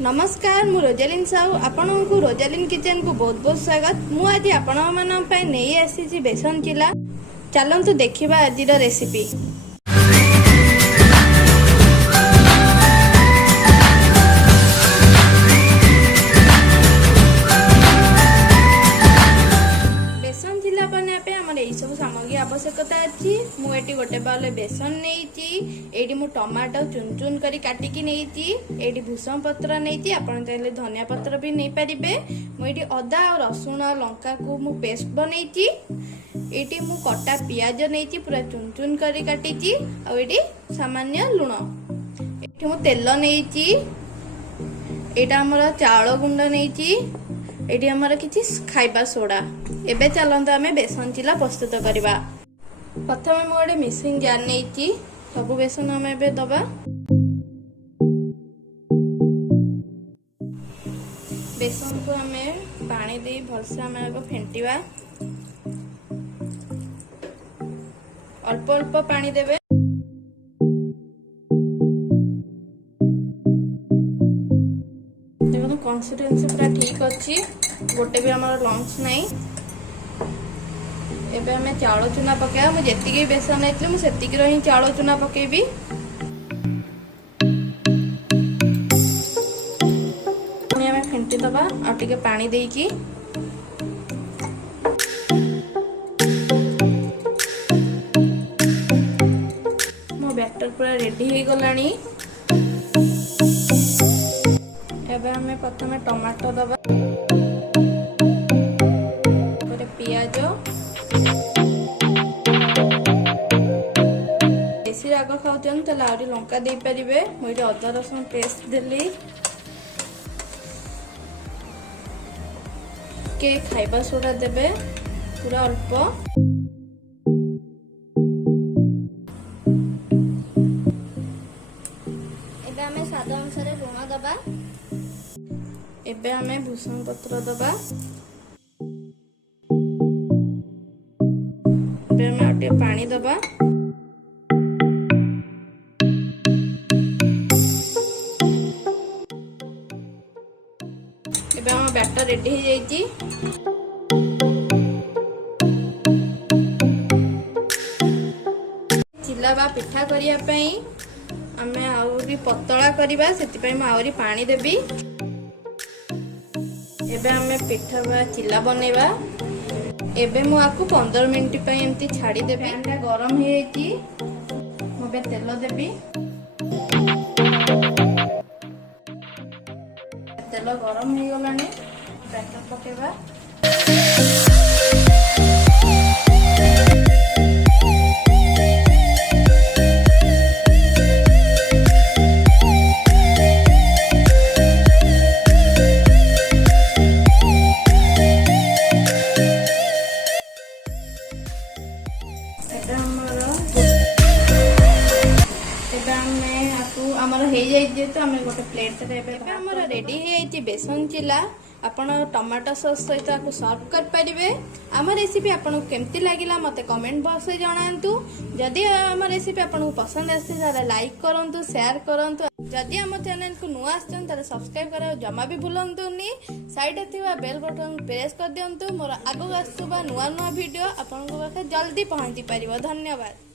नमस्कार मु रोजालिन साहू आपण को रोजालिन किचन को बहुत बहुत स्वागत। मु आज आपण नहीं आसी बेसन चिला। चलतु देखा आज रेसिपी। बेसन चिला बनापे आमर यही सब सामग्री आवश्यकता अच्छी। मुझे गोटे बाउल बेसन नहीं मु टमाटो चुन चुन करी काटिकी नहीं भूसम पत्र नहीं आपन चाहे धनिया पत्र भी नहीं पारे। मुझे अदा और रसुण लंका को मु पेस्ट बनई मु कटा पियाज नहीं पूरा चुन चुन करी काटी आउटी सामान्य लुण ये मु तेल नहीं आमर चाउल गुंड नहीं ये आमर किसी खाइबा सोडा। एबे चलते आम बेसन चिला प्रस्तुत करवा। प्रथम मु गोटे मिक्सिंग जार नहीं सब बेसन आम ए दबा। बेसन को आम पानी दे भलसे आम फेंटिवा। अल्प अल्प पानी देवे। देखो कंसिस्टेंसी पूरा ठीक अच्छी गोटे भी आमर लंच नहीं। एबे हमें चाउल चूना पकेबा। मु जेतिकी बेसन आइतले मु सेतिकी रही चाउल चूना पकेबी। हमें फेंटी दबा और टिके पानी देकी। मो बैटर पूरा रेडी हो गलानी। एबे हमें प्रथम टमाटो दबा पियाज बेसी राग खाऊन तो आहरी लंका दे पारे। मुझे अदा रसुण पेस्ट देली के खाइबा सोडा देबे पूरा अल्प। एबे हमें स्वाद अनुसार लुण दबा। एबे हमें भूसम पत्र दबा। एबे हमें आटे पानी दबा। एबे हम बैटर रेडी हो जाइए। चिला बा पिठा करिया पई हमें आउरी पतला करबा सेति पई म आउरी पानी देबी। एबे हमें पिठा बा चिला बनेबा। एबे मु आपको 15 मिनट पई एमती छाड़ी देबी। पैन गरम हो जाइए। मु बे तेल देबी। तेल गरम हो गलानी बैटर पकेबा। आमर हो जाए तो आम गोटे प्लेट रेडी हो बेसन चिला। आपण टमाटो सॉस सहित आपको सर्व कर पारे। आम रेसिपी आपको केमती लगिला मते कमेंट बॉक्स में जणातु। जदि आम रेसिपी आपको पसंद आसे लाइक करंतु शेयर करंतु। जदि आम चैनल को नुआ आछन तारे सब्सक्राइब करा जमा भी भूलंतुनी। साइड थिबा बेल बटन प्रेस कर दियंतु। मोर आगो आसुबा नुआ नुआ वीडियो आपन को पाखे जल्दी पहुंची परिबो। धन्यवाद।